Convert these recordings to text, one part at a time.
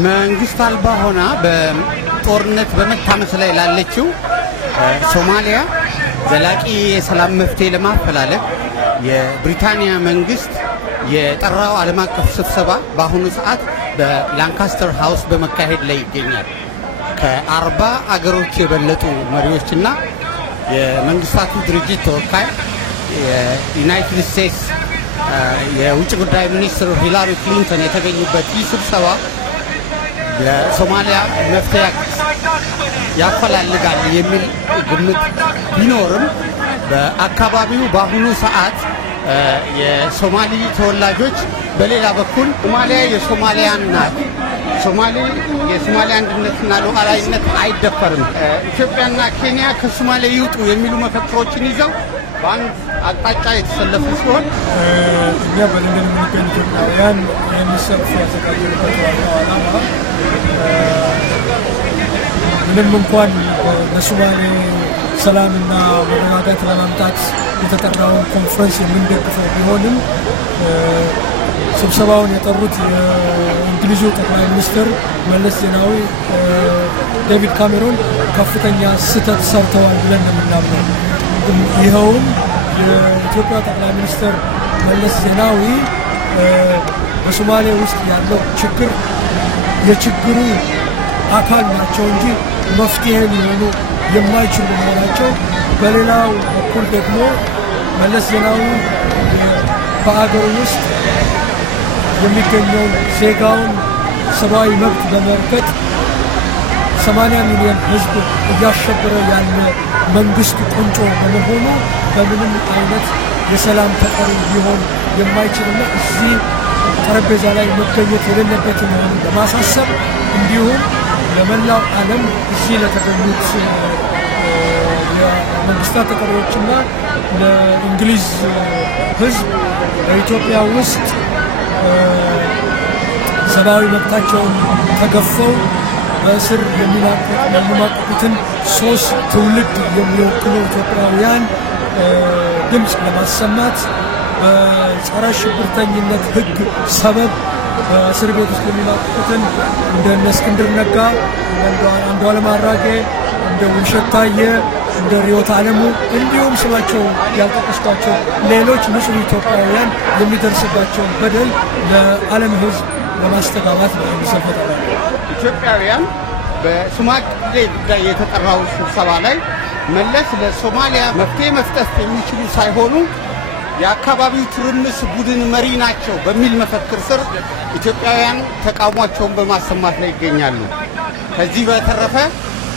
መንግስት አልባ ሆና በጦርነት በመታመስ ላይ ላለችው ሶማሊያ ዘላቂ የሰላም መፍትሄ ለማፈላለግ የብሪታንያ መንግስት የጠራው ዓለም አቀፍ ስብሰባ በአሁኑ ሰዓት በላንካስተር ሃውስ በመካሄድ ላይ ይገኛል። ከ40 አገሮች የበለጡ መሪዎችና የመንግስታቱ ድርጅት ተወካይ የዩናይትድ ስቴትስ የውጭ ጉዳይ ሚኒስትር ሂላሪ ክሊንተን የተገኙበት ይህ ስብሰባ ለሶማሊያ መፍትሄ ያፈላልጋል የሚል ግምት ቢኖርም በአካባቢው በአሁኑ ሰዓት የሶማሊ ተወላጆች በሌላ በኩል ሶማሊያ የሶማሊያን ናት፣ የሶማሊያ አንድነትና ሉዓላዊነት አይደፈርም፣ ኢትዮጵያና ኬንያ ከሶማሊያ ይውጡ የሚሉ መፈክሮችን ይዘው በአንድ አቅጣጫ የተሰለፉ ሲሆን እኛ በለንደን የምንገኝ ኢትዮጵያውያን የሚሰልፉ ያዘጋጀንበት ዋናው ዓላማ ምንም እንኳን በሶማሌ ሰላምና መረጋጋት ለማምጣት የተጠራውን ኮንፈረንስ የምንደግፈው ቢሆንም ስብሰባውን የጠሩት የእንግሊዙ ጠቅላይ ሚኒስትር መለስ ዜናዊ ዴቪድ ካሜሮን ከፍተኛ ስህተት ሰርተዋል ብለን የምናምነው ይኸውም የኢትዮጵያ ጠቅላይ ሚኒስትር መለስ ዜናዊ በሶማሌ ውስጥ ያለው ችግር የችግሩ አካል ናቸው እንጂ መፍትሄ ሊሆኑ የማይችሉ መሆናቸው፣ በሌላው በኩል ደግሞ መለስ ዜናዊ በአገሩ ውስጥ የሚገኘውን ዜጋውን ሰብአዊ መብት በመርገጥ 80 ሚሊዮን ህዝብ እያሸበረ ያለ መንግስት ቁንጮ በመሆኑ በምንም አይነት የሰላም ተጠሪ ሊሆን የማይችልና እዚህ ጠረጴዛ ላይ መገኘት የሌለበት መሆኑን ለማሳሰብ እንዲሁም ለመላው ዓለም እዚህ ለተገኙት የመንግስታት ተጠሪዎችና ለእንግሊዝ ህዝብ በኢትዮጵያ ውስጥ ሰብአዊ መብታቸውን ተገፈው በእስር የሚማቀቁትን 3 ትውልድ የሚወክሉ ኢትዮጵያውያን ድምፅ ለማሰማት በጸረ ሽብርተኝነት ህግ ሰበብ በእስር ቤት ውስጥ የሚማቀቁትን እንደ እስክንድር ነጋ፣ እንደ አንዱዓለም አራጌ፣ እንደ ውብሸት ታየ፣ እንደ ሪዮት ዓለሙ እንዲሁም ስማቸው ያልጠቀስኳቸው ሌሎች ንጹህ ኢትዮጵያውያን የሚደርስባቸው በደል ለዓለም ህዝብ ለማስተጋባት ነው የሚሰፈጠው። ኢትዮጵያውያን በሶማሌ ጉዳይ የተጠራው ስብሰባ ላይ መለስ ለሶማሊያ መፍትሄ መስጠት የሚችሉ ሳይሆኑ የአካባቢው ትርምስ ቡድን መሪ ናቸው በሚል መፈክር ስር ኢትዮጵያውያን ተቃውሟቸውን በማሰማት ላይ ይገኛሉ። ከዚህ በተረፈ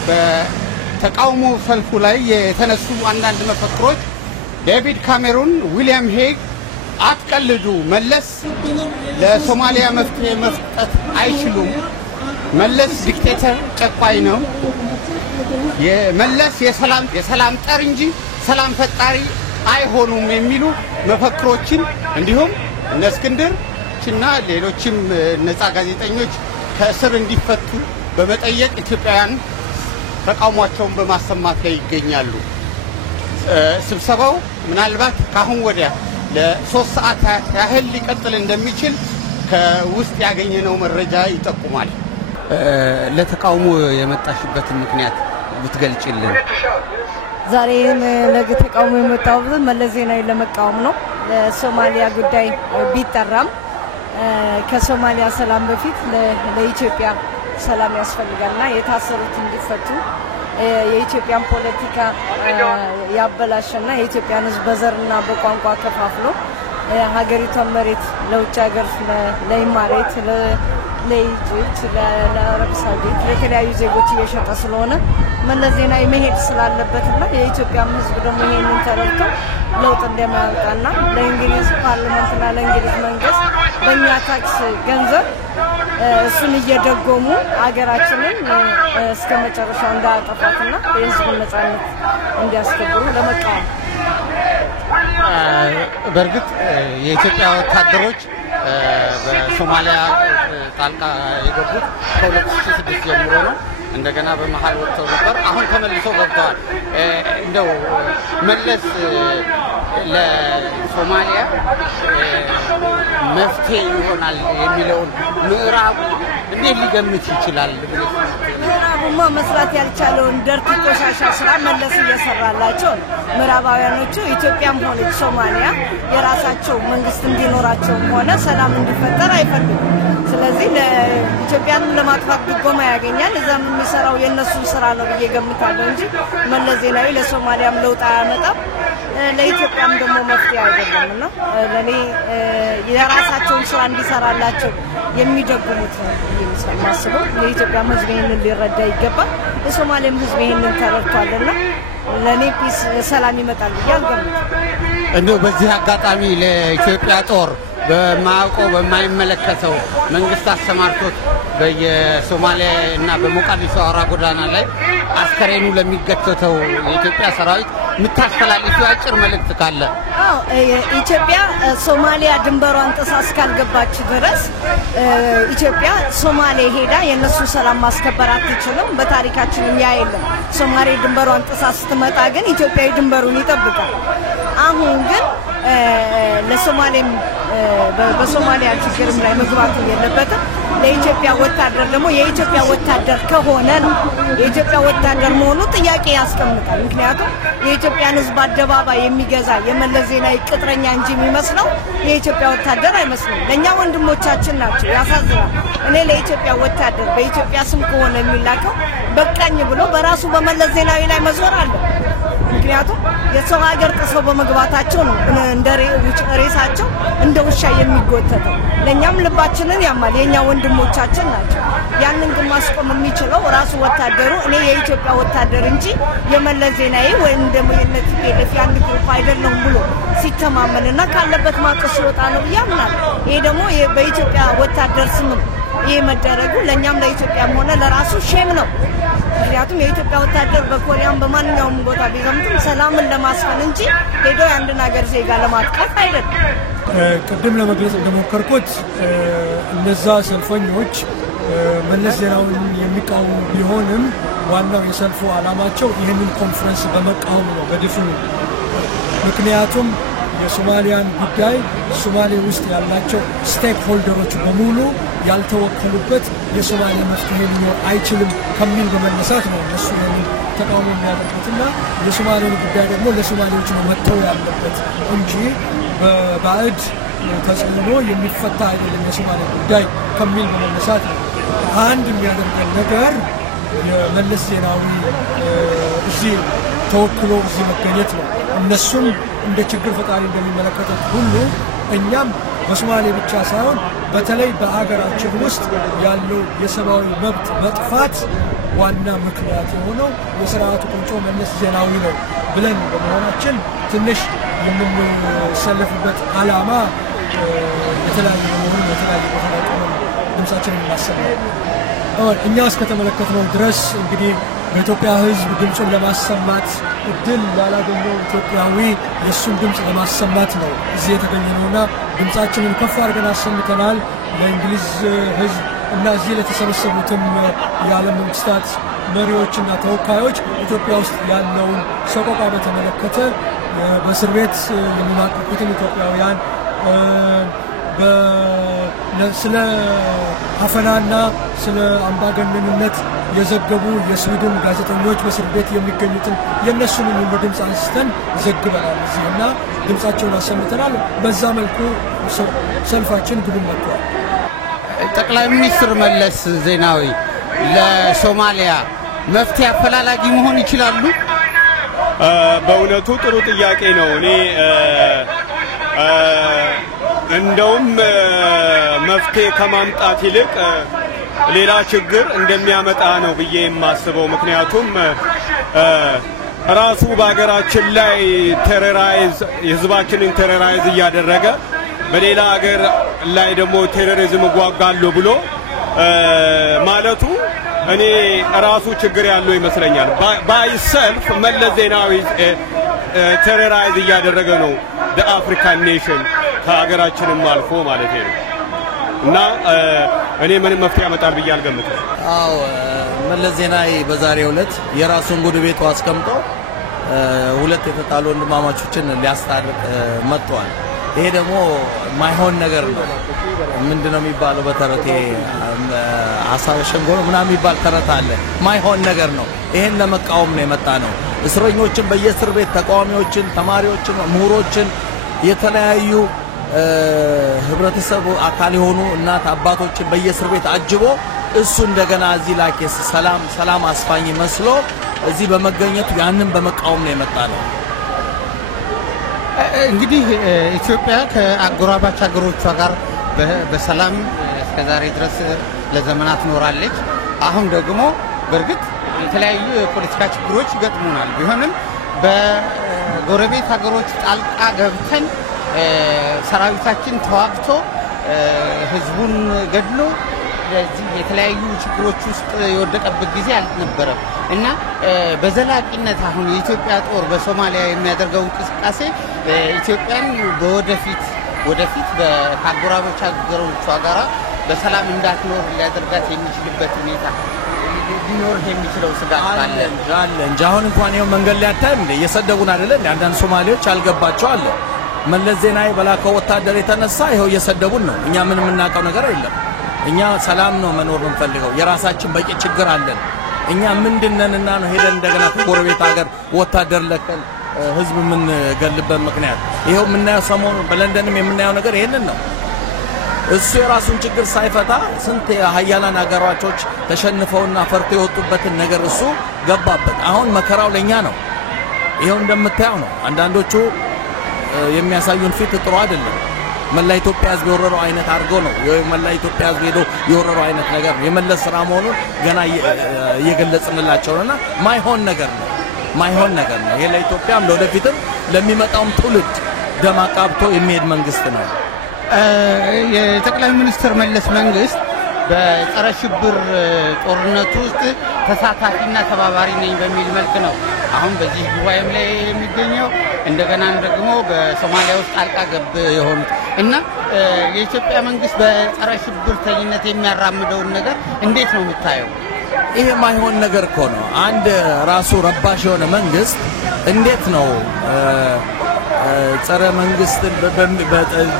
በተቃውሞ ሰልፉ ላይ የተነሱ አንዳንድ መፈክሮች ዴቪድ ካሜሮን፣ ዊሊያም ሄግ አትቀልዱ፣ መለስ ለሶማሊያ መፍትሄ መስጠት አይችሉም፣ መለስ ዲክቴተር ጨቋኝ ነው፣ የመለስ የሰላም ጠር እንጂ ሰላም ፈጣሪ አይሆኑም የሚሉ መፈክሮችን እንዲሁም እነ እስክንድርና ሌሎችም ነፃ ጋዜጠኞች ከእስር እንዲፈቱ በመጠየቅ ኢትዮጵያውያን ተቃውሟቸውን በማሰማት ላይ ይገኛሉ። ስብሰባው ምናልባት ካሁን ወዲያ ለ3 ሰዓታት ያህል ሊቀጥል እንደሚችል ከውስጥ ያገኘነው መረጃ ይጠቁማል። ለተቃውሞ የመጣሽበትን ምክንያት ብትገልጪልን? ዛሬ ለተቃውሞ የመጣሁት መለስ ዜናዊን ለመቃወም ነው። ለሶማሊያ ጉዳይ ቢጠራም ከሶማሊያ ሰላም በፊት ለኢትዮጵያ ሰላም ያስፈልጋልና የታሰሩት እንዲፈቱ የኢትዮጵያን ፖለቲካ ያበላሸና የኢትዮጵያን ሕዝብ በዘርና በቋንቋ ከፋፍሎ ሀገሪቷን መሬት ለውጭ ሀገር ለኢማሬት ለኢጅፕት ለአረብ ሳውዲት ለተለያዩ ዜጎች እየሸጠ ስለሆነ መለስ ዜናዊ መሄድ ስላለበትና የኢትዮጵያም ሕዝብ ደግሞ ይሄንን ተረድቶ ለውጥ እንደማያመጣና ለእንግሊዝ ፓርላመንትና ለእንግሊዝ መንግስት በእኛ ታክስ ገንዘብ እሱን እየደጎሙ ሀገራችንን እስከ መጨረሻው እንዳያጠፋትና የሕዝቡን ነጻነት እንዲያስከብሩ ለመቃወም። በእርግጥ የኢትዮጵያ ወታደሮች በሶማሊያ ጣልቃ የገቡት ከ2006 ጀምሮ ነው። እንደገና በመሃል ወጥተው ነበር። አሁን ተመልሰው ገብተዋል። እንደው መለስ ለሶማሊያ መፍትሄ ይሆናል የሚለውን ምዕራቡ እንዴት ሊገምት ይችላል? ምዕራቡማ መስራት ያልቻለውን ደርቅ ቆሻሻ ስራ መለስ እየሰራላቸው ምዕራባውያኖቹ ኢትዮጵያም ሆነች ሶማሊያ የራሳቸው መንግስት እንዲኖራቸውም ሆነ ሰላም እንዲፈጠር አይፈልጉም። ስለዚህ ለኢትዮጵያንም ለማጥፋት ድጎማ ያገኛል። እዛም የሚሰራው የነሱ ስራ ነው ብዬ ገምታለሁ እንጂ መለስ ዜናዊ ለሶማሊያም ለውጥ አያመጣም፣ ለኢትዮጵያም ደግሞ መፍትሄ አይደለም እና ለኔ የራሳቸውን ስራ እንዲሰራላቸው የሚደጉሙት ነው የማስበው። የኢትዮጵያም ህዝብ ይህንን ሊረዳ ይገባል። የሶማሌም ህዝብ ይህንን ተረድቷልና ለኔ ፒስ ሰላም ይመጣል ብዬ አልገምትም። እንደው በዚህ አጋጣሚ ለኢትዮጵያ ጦር በማያውቀው በማይመለከተው መንግስት አሰማርቶት በየሶማሊያ እና በሞቃዲሾ አውራ ጎዳና ላይ አስከሬኑ ለሚገተተው የኢትዮጵያ ሰራዊት የምታስተላልፊው አጭር መልእክት ካለ? አዎ ኢትዮጵያ ሶማሊያ ድንበሯን ጥሳ እስካልገባች ድረስ ኢትዮጵያ ሶማሌ ሄዳ የነሱ ሰላም ማስከበር አትችልም። በታሪካችንም ያ የለም። ሶማሌ ድንበሯን ጥሳ ስትመጣ ግን ኢትዮጵያዊ ድንበሩን ይጠብቃል። አሁን ግን ለሶማሌም በሶማሊያ ችግርም ላይ መግባቱ የለበትም። ለኢትዮጵያ ወታደር ደግሞ የኢትዮጵያ ወታደር ከሆነ ነው የኢትዮጵያ ወታደር መሆኑ ጥያቄ ያስቀምጣል። ምክንያቱም የኢትዮጵያን ህዝብ አደባባይ የሚገዛ የመለስ ዜናዊ ቅጥረኛ እንጂ የሚመስለው የኢትዮጵያ ወታደር አይመስልም። ለኛ ወንድሞቻችን ናቸው። ያሳዝናል። እኔ ለኢትዮጵያ ወታደር በኢትዮጵያ ስም ከሆነ የሚላከው በቃኝ ብሎ በራሱ በመለስ ዜናዊ ላይ መዞር አለ። ምክንያቱም የሰው ሀገር ጥሰው በመግባታቸው ነው እንደ ሬሳቸው እንደ ውሻ የሚጎተተው። ለኛም ልባችንን ያማል። የኛ ወንድሞቻችን ናቸው። ያንን ግን ማስቆም የሚችለው ራሱ ወታደሩ እኔ የኢትዮጵያ ወታደር እንጂ የመለስ ዜናዊ ወይም ደግሞ የነቲፒኤልኤፍ የአንድ ግሩፕ አይደለም ብሎ ሲተማመንና ካለበት ማቀስ ሲወጣ ነው ያምናል። ይሄ ደግሞ በኢትዮጵያ ወታደር ስም ይሄ መደረጉ ለኛም ለኢትዮጵያም ሆነ ለራሱ ሼም ነው። ምክንያቱም የኢትዮጵያ ወታደር በኮሪያም በማንኛውም ቦታ ቢዘምትም ሰላምን ለማስፈን እንጂ ሄዶ የአንድን ሀገር ዜጋ ለማጥቃት አይደለም። ቅድም ለመግለጽ እንደሞከርኩት እነዛ ሰልፈኞች መለስ ዜናዊን የሚቃወሙ ቢሆንም ዋናው የሰልፉ ዓላማቸው ይህንን ኮንፈረንስ በመቃወም ነው በድፍኑ። ምክንያቱም የሶማሊያን ጉዳይ ሶማሌ ውስጥ ያላቸው ስቴክ ሆልደሮች በሙሉ ያልተወከሉበት የሶማሌ መፍትሄ ሊኖር አይችልም ከሚል በመነሳት ነው እነሱ ተቃውሞ የሚያደርጉትና የሶማሌን ጉዳይ ደግሞ ለሶማሌዎች ነው መተው ያለበት እንጂ በባዕድ ተጽዕኖ የሚፈታ አይደለም የሶማሌ ጉዳይ ከሚል በመነሳት ነው። አንድ የሚያደርገን ነገር የመለስ ዜናዊ እዚህ ተወክሎ እዚህ መገኘት ነው። እነሱም እንደ ችግር ፈጣሪ እንደሚመለከቱት ሁሉ እኛም በሶማሌ ብቻ ሳይሆን በተለይ በሀገራችን ውስጥ ያለው የሰብአዊ መብት መጥፋት ዋና ምክንያት የሆነው የስርዓቱ ቁንጮ መለስ ዜናዊ ነው ብለን በመሆናችን ትንሽ የምንሰለፍበት ዓላማ የተለያየ በመሆኑ የተለያየ ቦታ ላይ ቆመን ድምፃችንን እናሰማለን። እኛ እስከተመለከትነው ድረስ እንግዲህ በኢትዮጵያ ሕዝብ ድምፁን ለማሰማት እድል ያላገኘው ኢትዮጵያዊ የእሱን ድምፅ ለማሰማት ነው እዚህ የተገኘነውና ድምፃችንን ከፍ አድርገን አሰምተናል። ለእንግሊዝ ሕዝብ እና እዚህ ለተሰበሰቡትም የዓለም መንግስታት መሪዎችና ተወካዮች ኢትዮጵያ ውስጥ ያለውን ሰቆቃ በተመለከተ በእስር ቤት የሚማቀቁትን ኢትዮጵያውያን ስለ አፈናና ስለ አምባገነንነት የዘገቡ የስዊድን ጋዜጠኞች በእስር ቤት የሚገኙትን የእነሱንም ሁሉ ድምፅ አንስተን ዘግበናል እዚህና ድምፃቸውን አሰምተናል። በዛ መልኩ ሰልፋችን ግቡን መጥቷል። ጠቅላይ ሚኒስትር መለስ ዜናዊ ለሶማሊያ መፍትሄ አፈላላጊ መሆን ይችላሉ? በእውነቱ ጥሩ ጥያቄ ነው። እኔ እንደውም መፍትሄ ከማምጣት ይልቅ ሌላ ችግር እንደሚያመጣ ነው ብዬ የማስበው። ምክንያቱም ራሱ በሀገራችን ላይ ህዝባችንን ቴሮራይዝ እያደረገ በሌላ ሀገር ላይ ደግሞ ቴሮሪዝም እዋጋለሁ ብሎ ማለቱ እኔ ራሱ ችግር ያለው ይመስለኛል። ባይሰልፍ መለስ ዜናዊ ቴሮራይዝ እያደረገ ነው አፍሪካን ኔሽን ከሀገራችንም አልፎ ማለት ነው። እና እኔ ምንም መፍትሄ ያመጣል ብዬ አልገምትም። አዎ መለስ ዜናዊ በዛሬው ዕለት የራሱን ጉድ ቤቱ አስቀምጦ ሁለት የተጣሉ ወንድማማቾችን ሊያስታርቅ መጥቷል። ይሄ ደግሞ ማይሆን ነገር ነው። ምንድነው የሚባለው በተረቴ አሳብ ሸንጎ ምናምን የሚባል ተረት አለ። ማይሆን ነገር ነው። ይሄን ለመቃወም ነው የመጣ ነው። እስረኞችን በየእስር ቤት ተቃዋሚዎችን፣ ተማሪዎችን፣ ምሁሮችን የተለያዩ ህብረተሰብ አካል የሆኑ እናት አባቶችን በየእስር ቤት አጅቦ እሱ እንደገና እዚህ ላይ ሰላም አስፋኝ መስሎ እዚህ በመገኘቱ ያንን በመቃወም ነው የመጣ ነው። እንግዲህ ኢትዮጵያ ከአጎራባች ሀገሮቿ ጋር በሰላም እስከዛሬ ድረስ ለዘመናት ኖራለች። አሁን ደግሞ በእርግጥ የተለያዩ የፖለቲካ ችግሮች ይገጥሙናል። ቢሆንም በጎረቤት ሀገሮች ጣልቃ ገብተን ሰራዊታችን ተዋግቶ ህዝቡን ገድሎ ለዚህ የተለያዩ ችግሮች ውስጥ የወደቀበት ጊዜ አልነበረም እና በዘላቂነት አሁን የኢትዮጵያ ጦር በሶማሊያ የሚያደርገው እንቅስቃሴ ኢትዮጵያን ወደፊት ከአጎራባች ሀገሮቿ ጋር በሰላም እንዳትኖር ሊያደርጋት የሚችልበት ሁኔታ ሊኖር የሚችለው ስጋት አለ እንጂ አሁን እንኳን ይኸው መንገድ ላይ አታይም እንዴ? እየሰደቡን አይደለ? አንዳንድ ሶማሌዎች አልገባቸው አለ። መለስ ዜናዊ በላከው ወታደር የተነሳ ይኸው እየሰደቡን ነው። እኛ ምን የምናውቀው ነገር የለም። እኛ ሰላም ነው መኖር የምንፈልገው። የራሳችን በቂ ችግር አለን። እኛ ምንድነንና ነው ሄደን እንደገና ከጎረቤት ሀገር ወታደር ለከን ህዝብ ምን ገልበት ምክንያት? ይሄው የምናየው ሰሞኑን በለንደንም የምናየው ነገር ይሄንን ነው። እሱ የራሱን ችግር ሳይፈታ ስንት ሀያላን ሀገሮች ተሸንፈውና ፈርተው የወጡበትን ነገር እሱ ገባበት። አሁን መከራው ለኛ ነው። ይሄው እንደምታየው ነው። አንዳንዶቹ የሚያሳዩን ፊት ጥሩ አይደለም። መላ ኢትዮጵያ ህዝብ የወረረው አይነት አድርገው ነው መላ ኢትዮጵያ ህዝብ ሄዶ የወረረው አይነት ነገር ነው። የመለስ ስራ መሆኑን ገና እየገለጽንላቸው ነውና ማይሆን ነገር ነው። ይሄ ለኢትዮጵያም ለወደፊትም ለሚመጣውም ትውልድ ደም አቃብቶ የሚሄድ መንግስት ነው። የጠቅላይ ሚኒስትር መለስ መንግስት በጸረ ሽብር ጦርነቱ ውስጥ ተሳታፊና ተባባሪ ነኝ በሚል መልክ ነው አሁን በዚህ ጉባኤም ላይ የሚገኘው። እንደገና ደግሞ በሶማሊያ ውስጥ ጣልቃ ገብ የሆኑት እና የኢትዮጵያ መንግስት በጸረ ሽብርተኝነት የሚያራምደውን ነገር እንዴት ነው የምታየው? ይሄ ማይሆን ነገር እኮ ነው። አንድ ራሱ ረባሽ የሆነ መንግስት እንዴት ነው ጸረ መንግስት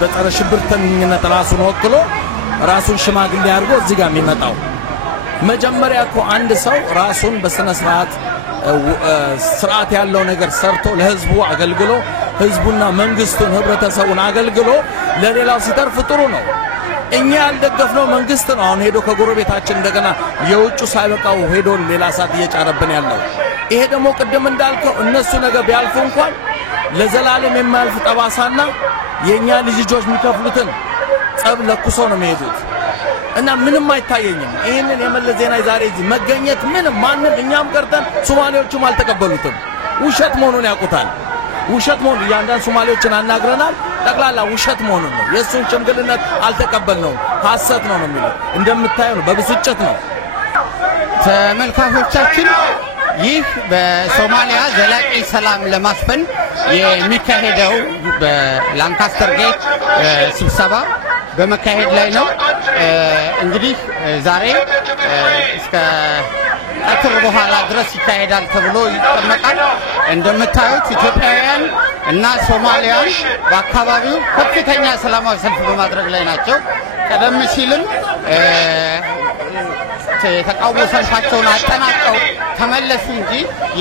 በጸረ ሽብርተኝነት ራሱን ወክሎ ራሱን ሽማግሌ አድርጎ እዚህ ጋር የሚመጣው? መጀመሪያ እኮ አንድ ሰው ራሱን በስነ ስርዓት ያለው ነገር ሰርቶ ለህዝቡ አገልግሎ ህዝቡና መንግስቱን ህብረተሰቡን አገልግሎ ለሌላው ሲተርፍ ጥሩ ነው። እኛ ያልደገፍነው መንግስት ነው አሁን ሄዶ ከጎረቤታችን እንደገና የውጭ ሳይበቃው ሄዶ ሌላ ሰዓት እየጫረብን ያለው። ይሄ ደግሞ ቅድም እንዳልከው እነሱ ነገር ቢያልፉ እንኳን ለዘላለም የማያልፍ ጠባሳና የኛ ልጆች የሚከፍሉትን ጸብ ለኩሰው ነው የሚሄዱት እና ምንም አይታየኝም። ይሄንን የመለስ ዜናዊ ዛሬ እዚህ መገኘት ምንም ማንም እኛም ቀርተን ሶማሌዎችም አልተቀበሉትም። ውሸት መሆኑን ያውቁታል። ውሸት መሆኑን እያንዳንዱ ሶማሌዎችን አናግረናል። ጠቅላላ ውሸት መሆኑን ነው። የእሱን ሽምግልነት አልተቀበልነውም። ሐሰት ነው የሚለው እንደምታየው ነው። በብስጭት ነው። ተመልካቾቻችን ይህ በሶማሊያ ዘላቂ ሰላም ለማስፈን የሚካሄደው በላንካስተር ጌት ስብሰባ በመካሄድ ላይ ነው። እንግዲህ ዛሬ እስከ ቀትር በኋላ ድረስ ይካሄዳል ተብሎ ይጠበቃል። እንደምታዩት ኢትዮጵያውያን እና ሶማሊያን በአካባቢው ከፍተኛ ሰላማዊ ሰልፍ በማድረግ ላይ ናቸው። ቀደም ሲልም የተቃውሞ ሰልፋቸውን አጠናቀው ተመለሱ እንጂ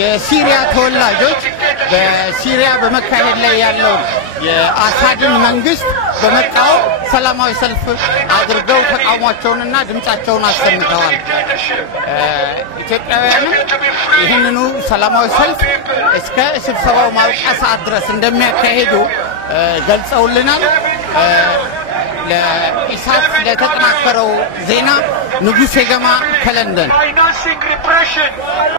የሲሪያ ተወላጆች በሲሪያ በመካሄድ ላይ ያለው የአሳድን መንግስት በመቃወም ሰላማዊ ሰልፍ አድርገው ተቃውሟቸውንና ድምጻቸውን አሰምተዋል። ኢትዮጵያውያንም ይህንኑ ሰላማዊ ሰልፍ እስከ ስብሰባው ማብቂያ ሰዓት ድረስ እንደሚያካሂዱ ገልጸውልናል። ለኢሳት ለተጠናከረው ዜና ንጉሴ ገማ ከለንደን